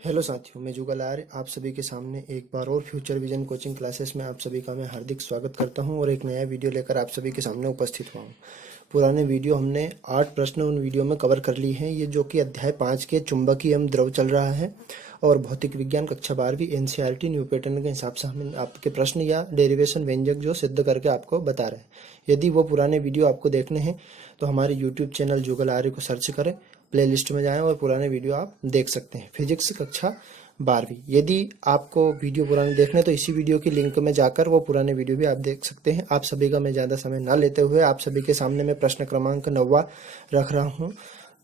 Hello साथियों, मैं जुगल आर्य आप सभी के सामने एक बार और फ्यूचर विजन कोचिंग क्लासेस में आप सभी का मैं हार्दिक स्वागत करता हूं और एक नया वीडियो लेकर आप सभी के सामने उपस्थित हुआ हूं। पुराने वीडियो हमने 8 प्रश्न उन वीडियो में कवर कर लिए हैं। ये जो कि अध्याय 5 के चुंबकीय एवं द्रव चल रहा है और भौतिक विज्ञान कक्षा 12वीं एनसीईआरटी न्यू पैटर्न के हिसाब से हम आपके प्रश्न या डेरिवेशन व्यंजक जो सिद्ध करके आपको बता रहे हैं। यदि वो पुराने वीडियो आपको देखने हैं तो हमारे यूट्यूब चैनल जुगल आर्य को सर्च करें, प्लेलिस्ट में जाएं और पुराने वीडियो आप देख सकते हैं। फिजिक्स कक्षा 12वीं। यदि आपको वीडियो पुराने देखने तो इसी वीडियो की लिंक में जाकर वो पुराने वीडियो भी आप देख सकते हैं। आप सभी का मैं ज़्यादा समय ना लेते हुए आप सभी के सामने मैं प्रश्न क्रमांक 9वां रख रहा हूँ,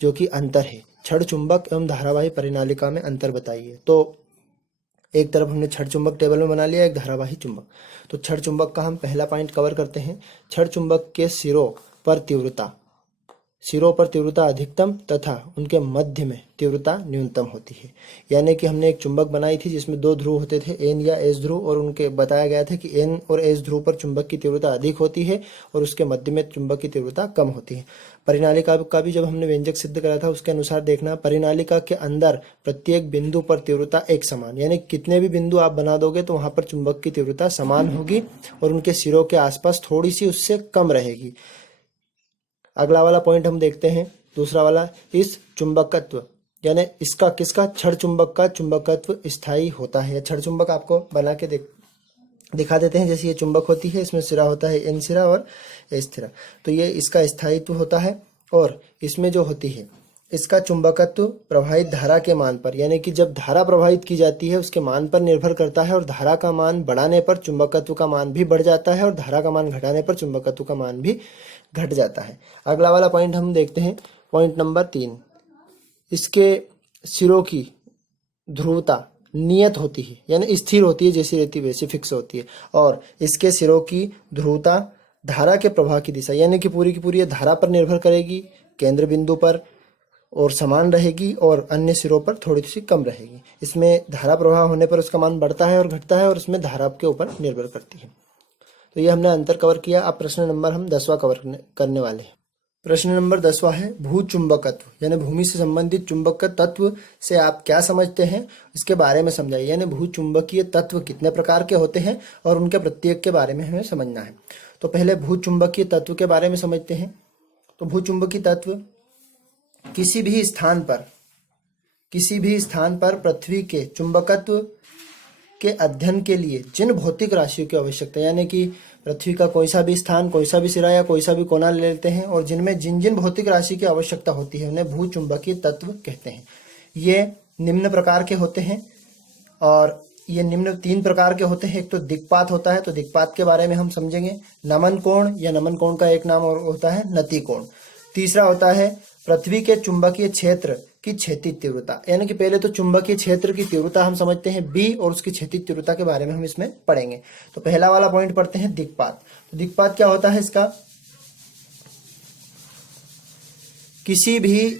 जो कि अंतर है। छड़ चुंबक एवं धारावाही परिनालिका में अंतर बताइए। तो एक तरफ हमने छड़ चुंबक टेबल में बना लिया, एक धारावाही चुंबक। तो छड़ चुंबक का हम पहला पॉइंट कवर करते हैं। छड़ चुंबक के सिरों पर तीव्रता अधिकतम तथा उनके मध्य में तीव्रता न्यूनतम होती है। यानी कि हमने एक चुंबक बनाई थी जिसमें 2 ध्रुव होते थे, एन या एस ध्रुव, और उनके बताया गया था कि एन और एस ध्रुव पर चुंबक की तीव्रता अधिक होती है और उसके मध्य में चुंबक की तीव्रता कम होती है। परिनालिका का भी जब हमने व्यंजक सिद्ध करा था उसके अनुसार देखना, परिनालिका के अंदर प्रत्येक बिंदु पर तीव्रता एक समान, यानी कितने भी बिंदु आप बना दोगे तो वहां पर चुंबक की तीव्रता समान होगी और उनके सिरों के आसपास थोड़ी सी उससे कम रहेगी। अगला वाला पॉइंट हम देखते हैं, दूसरा वाला, इस चुंबकत्व यानी इसका किसका, छड़ चुंबक का चुंबकत्व स्थायी होता है। छड़ चुंबक आपको बना के दिखा देते हैं। जैसे ये चुंबक होती है, इसमें सिरा होता है एन सिरा और एस सिरा, तो ये इसका स्थायित्व होता है। और इसमें जो होती है इसका चुंबकत्व प्रवाहित धारा के मान पर, यानी कि जब धारा प्रवाहित की जाती है उसके मान पर निर्भर करता है और धारा का मान बढ़ाने पर चुंबकत्व का मान भी बढ़ जाता है और धारा का मान घटाने पर चुंबकत्व का मान भी घट जाता है। अगला वाला पॉइंट हम देखते हैं, पॉइंट नंबर 3। इसके सिरों की ध्रुवता नियत होती है, यानी स्थिर होती है, जैसी रहती वैसी फिक्स होती है। और इसके सिरों की ध्रुवता धारा के प्रवाह की दिशा, यानी कि पूरी की पूरी धारा पर निर्भर करेगी, केंद्र बिंदु पर और समान रहेगी और अन्य सिरों पर थोड़ी सी कम रहेगी। इसमें धारा प्रवाह होने पर उसका मान बढ़ता है और घटता है और इसमें धारा के ऊपर निर्भर करती है। तो ये हमने अंतर कवर किया। अब प्रश्न नंबर हम 10वां कवर करने वाले हैं। प्रश्न नंबर 10वां है, भू चुंबकत्व, यानी भूमि से संबंधित चुंबक तत्व से आप क्या समझते हैं इसके बारे में समझाइए। यानी भू चुंबकीय तत्व कितने प्रकार के होते हैं और उनके प्रत्येक के बारे में हमें समझना है। तो पहले भू चुंबकीय तत्व के बारे में समझते हैं। तो भू चुंबकीय तत्व किसी भी स्थान पर पृथ्वी के चुंबकत्व के अध्ययन के लिए जिन भौतिक राशियों की आवश्यकता, यानी कि पृथ्वी का कोई सा भी स्थान, कोई सा भी सिरा या कोई सा भी कोना ले लेते हैं और जिनमें जिन जिन भौतिक राशि की आवश्यकता होती है उन्हें भू चुंबकीय तत्व कहते हैं। ये निम्न प्रकार के होते हैं और ये निम्न 3 प्रकार के होते हैं। एक तो दिक्पात होता है, तो दिक्पात के बारे में हम समझेंगे। नमन कोण, या नमन कोण का एक नाम और होता है नति कोण। तीसरा होता है पृथ्वी के चुंबकीय क्षेत्र की क्षैतिज तीव्रता, यानी कि पहले तो चुंबकीय क्षेत्र की तीव्रता हम समझते हैं बी और उसकी क्षैतिज तीव्रता के बारे में हम इसमें पढ़ेंगे। तो पहला वाला पॉइंट पढ़ते हैं, दिक्पात। तो दिक्पात क्या होता है इसका, किसी भी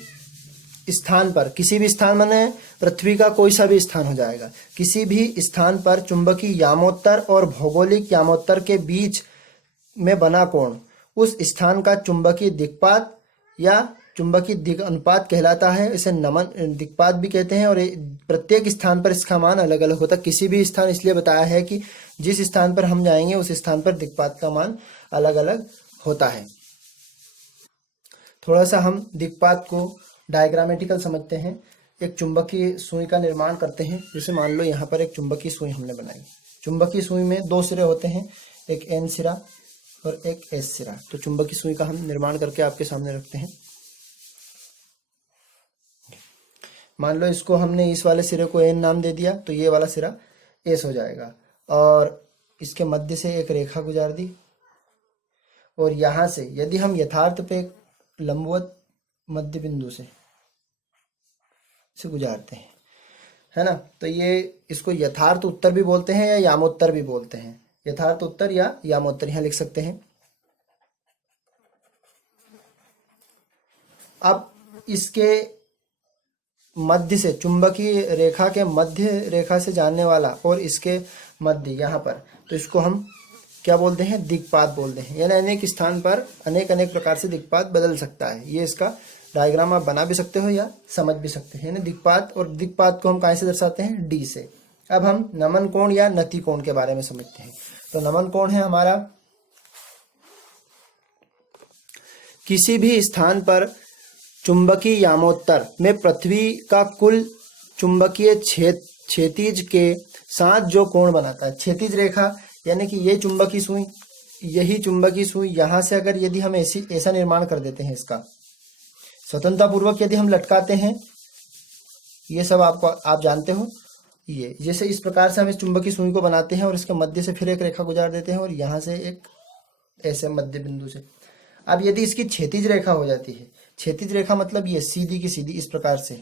स्थान माने पृथ्वी का कोई सा भी स्थान हो जाएगा, किसी भी स्थान पर चुंबकीय यामोत्तर और भौगोलिक यामोत्तर के बीच में बना कोण उस स्थान का चुंबकीय दिक्पात या चुंबकीय दिग अनुपात कहलाता है। इसे नमन दिक्पात भी कहते हैं और प्रत्येक स्थान पर इसका मान अलग अलग होता है। किसी भी स्थान इसलिए बताया है कि जिस स्थान पर हम जाएंगे उस स्थान पर दिक्पात का मान अलग अलग होता है। थोड़ा सा हम दिक्पात को डायग्रामेटिकल समझते हैं। एक चुंबकीय सुई का निर्माण करते हैं। जैसे मान लो यहाँ पर एक चुंबकीय सुई हमने बनाई। चुंबकीय सुई में 2 सिरे होते हैं, एक एन सिरा और एक एस सिरा। तो चुंबकीय सुई का हम निर्माण करके आपके सामने रखते हैं। मान लो इसको हमने इस वाले सिरे को एन नाम दे दिया तो ये वाला सिरा एस हो जाएगा और इसके मध्य से एक रेखा गुजार दी और यहां से यदि हम यथार्थ पे लंबवत मध्य बिंदु से गुजारते हैं, है ना, तो ये इसको यथार्थ उत्तर भी बोलते हैं या यामोत्तर भी बोलते हैं। यथार्थ उत्तर या यामोत्तर यहां लिख सकते हैं। अब इसके मध्य से, चुंबकीय रेखा के मध्य रेखा से जाने वाला और इसके मध्य यहाँ पर, तो इसको हम क्या बोलते हैं, दिक्पात बोलते हैं। यानी अनेक स्थान पर अनेक प्रकार से दिक्पात बदल सकता है। ये इसका डायग्राम आप बना भी सकते हो या समझ भी सकते हैं। दिक्पात, और दिक्पात को हम कहाँ से दर्शाते हैं, डी से। अब हम नमन कोण या नति कोण के बारे में समझते हैं। तो नमन कोण है हमारा किसी भी स्थान पर चुंबकीय यामोत्तर में पृथ्वी का कुल चुंबकीय क्षैतिज के साथ जो कोण बनाता है। क्षैतिज रेखा यानी कि ये चुंबकीय सुई, यही चुंबकीय सुई, यहां से अगर यदि हम ऐसा निर्माण कर देते हैं, इसका स्वतंत्रता पूर्वक यदि हम लटकाते हैं, ये सब आप जानते हो, ये जैसे इस प्रकार से हम इस चुंबकीय सुई को बनाते हैं और इसके मध्य से फिर एक रेखा गुजार देते हैं और यहाँ से एक ऐसे मध्य बिंदु से। अब यदि इसकी क्षैतिज रेखा हो जाती है, क्षैतिज रेखा मतलब ये सीधी की सीधी इस प्रकार से,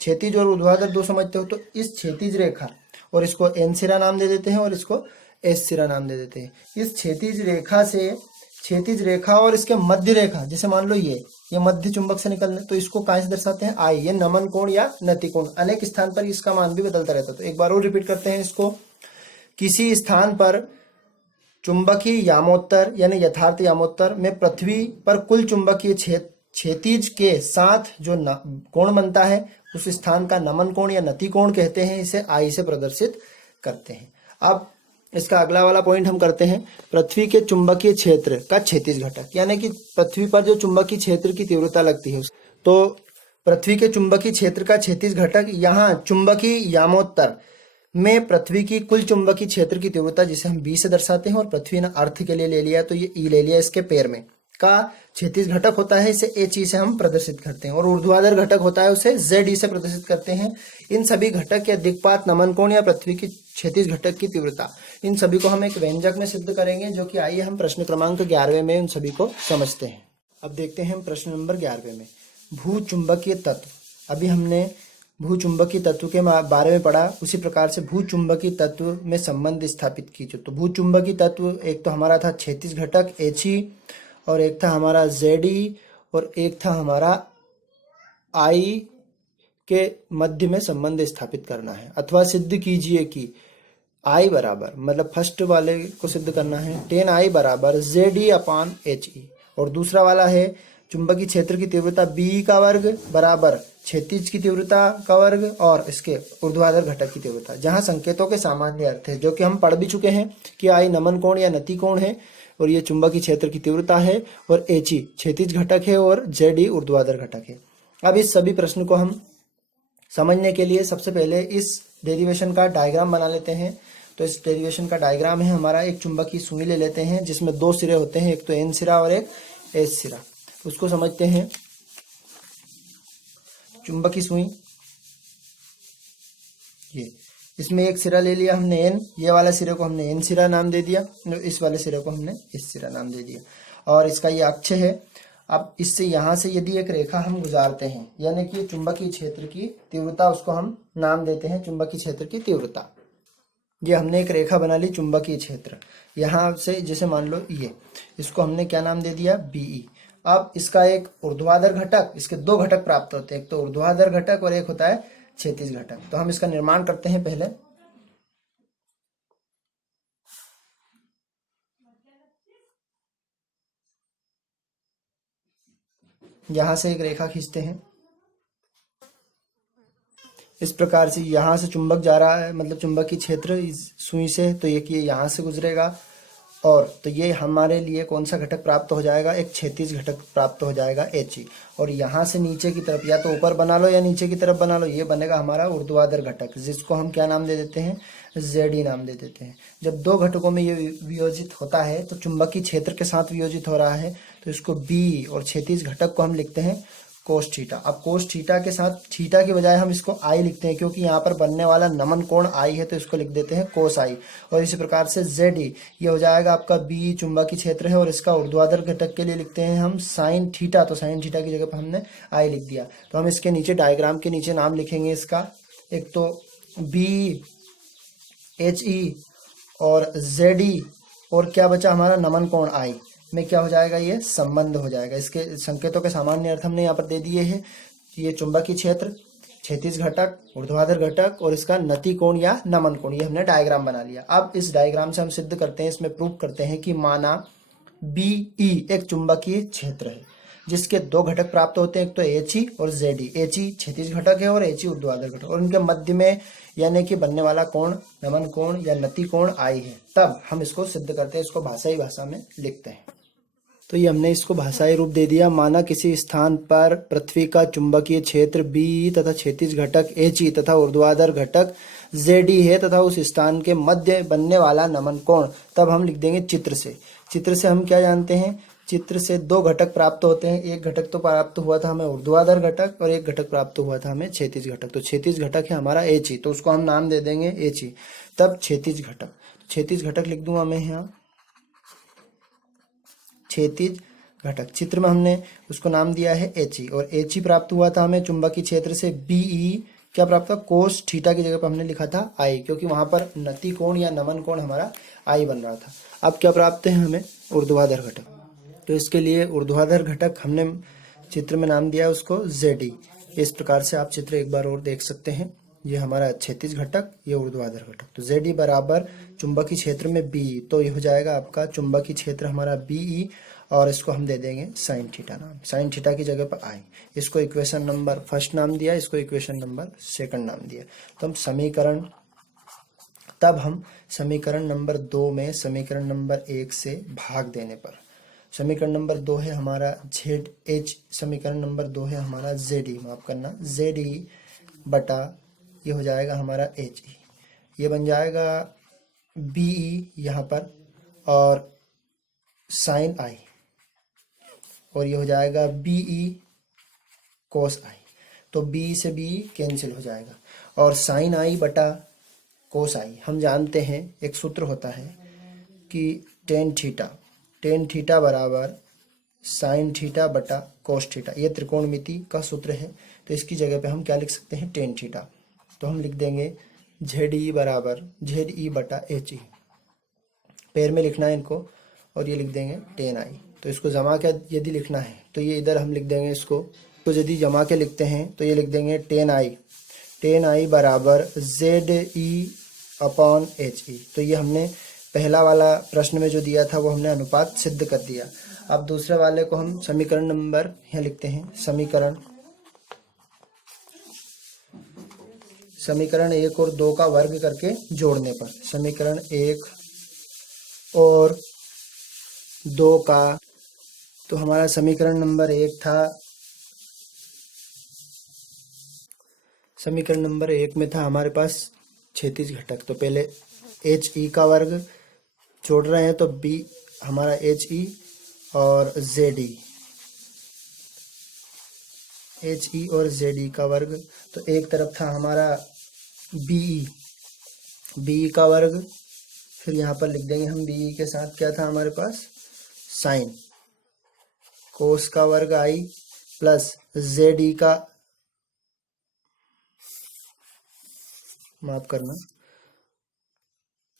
क्षैतिज और ऊर्ध्वाधर दो समझते हो, तो इस क्षैतिज रेखा, और इसको एन सिरा नाम दे देते हैं और इसको एस सिरा नाम दे देते हैं। इस क्षैतिज रेखा से, क्षैतिज रेखा और इसके मध्य रेखा, जैसे मान लो ये मध्य चुंबक से निकलने, तो इसको कहाँ से दर्शाते हैं, आई। ये नमन कोण या नति कोण। अनेक स्थान पर इसका मान भी बदलता रहता है। तो एक बार और रिपीट करते हैं इसको। किसी स्थान पर चुंबकीय यामोत्तर यानी यथार्थ यामोत्तर में पृथ्वी पर कुल चुंबकीय क्षैतिज के साथ जो कोण बनता है, उस स्थान का नमन कोण या नति कोण कहते हैं। इसे आई से प्रदर्शित करते हैं। अब इसका अगला वाला पॉइंट हम करते हैं, पृथ्वी के चुंबकीय क्षेत्र का क्षैतिज घटक, यानी कि पृथ्वी पर जो चुंबकीय क्षेत्र की तीव्रता लगती है, तो पृथ्वी के चुंबकीय क्षेत्र का क्षैतिज घटक, यहाँ चुंबकीय यामोत्तर में पृथ्वी की कुल चुंबकीय क्षेत्र की तीव्रता, जिसे हम बी से दर्शाते हैं, और पृथ्वी ने अर्थ के लिए ले लिया तो ये ई ले लिया, इसके पैर में का क्षैतिज घटक होता है, इसे एच ई से हम प्रदर्शित करते हैं, और ऊर्ध्वाधर घटक होता है, उसे जेड ई से प्रदर्शित करते हैं। इन सभी घटक या दिक्पात, नमन कोण या पृथ्वी की क्षैतिज घटक की तीव्रता, इन सभी को हम एक व्यंजक में सिद्ध करेंगे, जो कि आइए हम प्रश्न क्रमांक 11वें में उन सभी को समझते हैं। अब देखते हैं हम प्रश्न नंबर 11वें में, भूचुंबकीय तत्व। अभी हमने भूचुंबकीय तत्व के बारे में पढ़ा, उसी प्रकार से भूचुंबकीय तत्व में संबंध स्थापित कीजिए। तो भूचुंबकीय तत्व एक तो हमारा था क्षैतिज घटक एच ई, और एक था हमारा जेड ई, और एक था हमारा आई के मध्य में संबंध स्थापित करना है, अथवा सिद्ध कीजिए कि आई बराबर, मतलब फर्स्ट वाले को सिद्ध करना है, 10 आई बराबर जेड ई अपान एच ई, और दूसरा वाला है चुंबकीय क्षेत्र की तीव्रता बी का वर्ग बराबर क्षैतिज की तीव्रता का वर्ग और इसके ऊर्ध्वाधर घटक की तीव्रता, जहां संकेतों के सामान्य अर्थ है, जो कि हम पढ़ भी चुके हैं कि आई नमन कोण या नति कोण है, और ये चुंबकीय क्षेत्र की तीव्रता है, और एच ई क्षैतिज घटक है, और जेड ई ऊर्ध्वाधर घटक है। अब इस सभी प्रश्न को हम समझने के लिए सबसे पहले इस डेरिवेशन का डायग्राम बना लेते हैं। तो इस डेरिवेशन का डायग्राम है हमारा, एक चुंबकीय सुई ले लेते हैं जिसमें दो सिरे होते हैं, एक तो एन सिरा और एक एस सिरा। उसको समझते हैं। चुंबकीय सुई, ये इसमें एक सिरा ले लिया हमने एन, ये वाला सिरे को हमने एन सिरा नाम दे दिया, इस वाले सिरे को हमने एस सिरा नाम दे दिया, और इसका ये अक्ष है। अब इससे यहाँ से यदि एक रेखा हम गुजारते हैं, यानी कि चुंबकीय क्षेत्र की तीव्रता, उसको हम नाम देते हैं चुंबकीय क्षेत्र की तीव्रता। ये हमने एक रेखा बना ली चुंबकीय क्षेत्र, यहाँ से जैसे मान लो ये, इसको हमने क्या नाम दे दिया, बीई। अब इसका एक ऊर्ध्वाधर घटक, इसके दो घटक प्राप्त होते हैं, एक तो ऊर्ध्वाधर घटक और एक होता है क्षैतिज घटक। तो हम इसका निर्माण करते हैं पहले। यहां से एक रेखा खींचते हैं इस प्रकार से, यहां से चुंबक जा रहा है, मतलब चुंबकीय क्षेत्र इस सुई से, तो ये कि यहां से गुजरेगा, और तो ये हमारे लिए कौन सा घटक प्राप्त हो जाएगा, एक क्षैतिज घटक प्राप्त हो जाएगा एच ई। और यहाँ से नीचे की तरफ, या तो ऊपर बना लो या नीचे की तरफ बना लो, ये बनेगा हमारा ऊर्ध्वाधर घटक, जिसको हम क्या नाम दे देते हैं, जेड ई नाम दे देते हैं। जब दो घटकों में ये वियोजित होता है, तो चुंबकीय क्षेत्र के साथ वियोजित हो रहा है, तो इसको बी, और क्षैतिज घटक को हम लिखते हैं कोस थीटा। अब कोस थीटा के साथ थीटा के बजाय हम इसको आई लिखते हैं, क्योंकि यहाँ पर बनने वाला नमन कोण आई है, तो इसको लिख देते हैं कोस आई। और इसी प्रकार से जेड ई, ये हो जाएगा आपका बी, चुंबकीय क्षेत्र है, और इसका ऊर्ध्वाधर घटक के लिए लिखते हैं हम साइन थीटा, तो साइन थीटा की जगह पर हमने आई लिख दिया। तो हम इसके नीचे डायग्राम के नीचे नाम लिखेंगे इसका, एक तो बी एच ई और जेड ई, और क्या बचा हमारा नमन कोण आई में क्या हो जाएगा, ये संबंध हो जाएगा। इसके संकेतों के सामान्य अर्थ हमने यहाँ पर दे दिए हैं। ये चुंबकीय क्षेत्र, क्षैतिज घटक, ऊर्ध्वाधर घटक, और इसका नति कोण या नमन कोण, ये हमने डायग्राम बना लिया। अब इस डायग्राम से हम सिद्ध करते हैं, इसमें प्रूव करते हैं कि माना बी ई एक चुंबकीय क्षेत्र है, जिसके दो घटक प्राप्त होते हैं, एक तो He और Ze। He क्षैतिज घटक है और He ऊर्ध्वाधर घटक, और उनके मध्य में यानी कि बनने वाला कोण नमन कोण या नति कोण I है। तब हम इसको सिद्ध करते हैं, इसको भाषाई भाषा में लिखते हैं। तो ये हमने इसको भाषाई रूप दे दिया। माना किसी स्थान पर पृथ्वी का चुंबकीय क्षेत्र B तथा क्षैतिज घटक He तथा ऊर्ध्वाधर घटक Zd है तथा उस स्थान के मध्य बनने वाला नमन कोण। तब हम लिख देंगे चित्र से। चित्र से हम क्या जानते हैं, चित्र से दो घटक प्राप्त होते हैं। एक घटक तो प्राप्त हुआ था हमें ऊर्ध्वाधर घटक और एक घटक प्राप्त हुआ था हमें क्षैतिज घटक। तो क्षैतिज घटक है हमारा He, तो उसको हम नाम दे देंगे He। तब क्षैतिज घटक, क्षैतिज घटक लिख दूंगा मैं यहाँ क्षैतिज घटक। चित्र में हमने उसको नाम दिया है He, और He प्राप्त हुआ था हमें चुंबकीय क्षेत्र से Be। क्या प्राप्त हुआ, कोस थीटा की जगह पर हमने लिखा था I, क्योंकि वहां पर नति कोण या नमन कोण हमारा I बन रहा था। अब क्या प्राप्त है हमें, ऊर्ध्वाधर घटक। तो इसके लिए ऊर्ध्वाधर घटक हमने चित्र में नाम दिया उसको Zd। इस प्रकार से आप चित्र एक बार और देख सकते हैं। ये हमारा क्षैतिज घटक, ये ऊर्ध्वाधर घटक। तो Zd बराबर चुंबकीय क्षेत्र में Be, तो ये हो जाएगा आपका चुंबकीय क्षेत्र हमारा Be, और इसको हम दे देंगे साइन थीटा नाम। साइन थीटा की जगह पर I। इसको इक्वेशन नंबर फर्स्ट नाम दिया, इसको इक्वेशन नंबर सेकंड नाम दिया। तो हम समीकरण नंबर 2 में समीकरण नंबर 1 से भाग देने पर, समीकरण नंबर 2 है हमारा ZH, समीकरण नंबर 2 है हमारा Zd, माफ करना Zd बटा ये हो जाएगा हमारा He, ये बन जाएगा Be यहाँ पर, और साइन I, और ये हो जाएगा Be cos I। तो B से B कैंसिल हो जाएगा, और साइन I बटा कोस I। हम जानते हैं एक सूत्र होता है कि टेन थीटा बराबर साइन थीटा बटा कोस थीटा, ये त्रिकोणमिति का सूत्र है। तो इसकी जगह पे हम क्या लिख सकते हैं, टेन थीटा। तो हम लिख देंगे Ze बराबर Ze बटा He, पैर में लिखना है इनको, और ये लिख देंगे टेन I। तो इसको जमा के यदि लिखना है तो ये इधर हम लिख देंगे इसको, तो यदि जमा के लिखते हैं तो ये लिख देंगे टेन I बराबर Ze अपॉन He। तो ये हमने पहला वाला प्रश्न में जो दिया था वो हमने अनुपात सिद्ध कर दिया। अब दूसरे वाले को हम समीकरण नंबर यहाँ लिखते हैं, समीकरण 1 और 2 का वर्ग करके जोड़ने पर, समीकरण 1 और 2 का, तो हमारा समीकरण नंबर 1 था, समीकरण नंबर 1 में था हमारे पास क्षैतिज घटक। तो पहले He का वर्ग जोड़ रहे हैं, तो B हमारा He और Zd, He और Zd का वर्ग। तो एक तरफ था हमारा Be का वर्ग, फिर यहाँ पर लिख देंगे हम Be के साथ क्या था हमारे पास, साइन कोस का वर्ग I प्लस Zd का, माफ करना,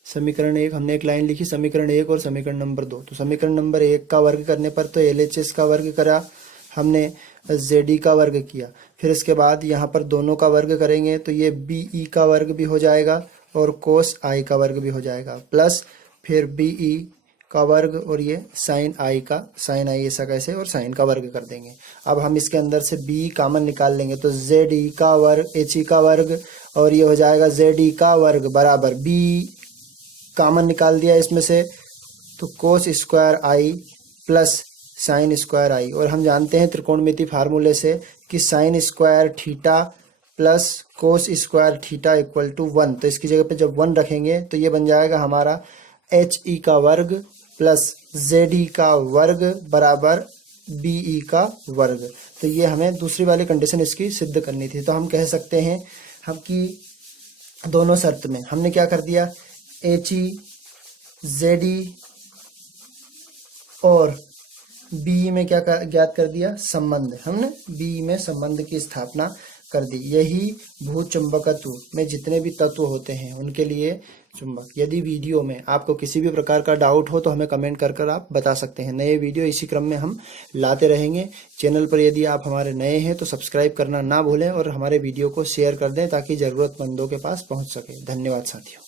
समीकरण 1 हमने एक लाइन लिखी, समीकरण 1 और समीकरण नंबर 2। तो समीकरण नंबर 1 का वर्ग करने पर तो LHS का वर्ग करा हमने, Zd का वर्ग किया, फिर इसके बाद यहाँ पर दोनों का वर्ग करेंगे तो ये Be का वर्ग भी हो जाएगा और कोस I का वर्ग भी हो जाएगा, प्लस फिर Be का वर्ग और ये साइन I का, साइन I ऐसा कैसे, और साइन का वर्ग कर देंगे। अब हम इसके अंदर से B कॉमन निकाल लेंगे, तो Zd का वर्ग He का वर्ग, और ये हो जाएगा Zd का वर्ग बराबर B कॉमन निकाल दिया इसमें से, तो cos square I plus sine square I। और हम जानते हैं त्रिकोणमिति फार्मूले से कि sine square theta plus cos square theta equal to 1। तो इसकी जगह पे जब 1 रखेंगे तो ये बन जाएगा हमारा He का वर्ग प्लस Zd का वर्ग बराबर Be का वर्ग। तो ये हमें दूसरी वाली कंडीशन इसकी सिद्ध करनी थी। तो हम कह सकते हैं हम कि दोनों शर्त में हमने क्या कर दिया, He Zd और Be में क्या ज्ञात कर दिया, संबंध। हमने Be में संबंध की स्थापना कर दी। यही भू चुंबकत्व में जितने भी तत्व होते हैं उनके लिए चुंबक। यदि वीडियो में आपको किसी भी प्रकार का डाउट हो तो हमें कमेंट कर आप बता सकते हैं। नए वीडियो इसी क्रम में हम लाते रहेंगे। चैनल पर यदि आप हमारे नए हैं तो सब्सक्राइब करना ना भूलें और हमारे वीडियो को शेयर कर दें ताकि ज़रूरतमंदों के पास पहुंच सके। धन्यवाद साथियों।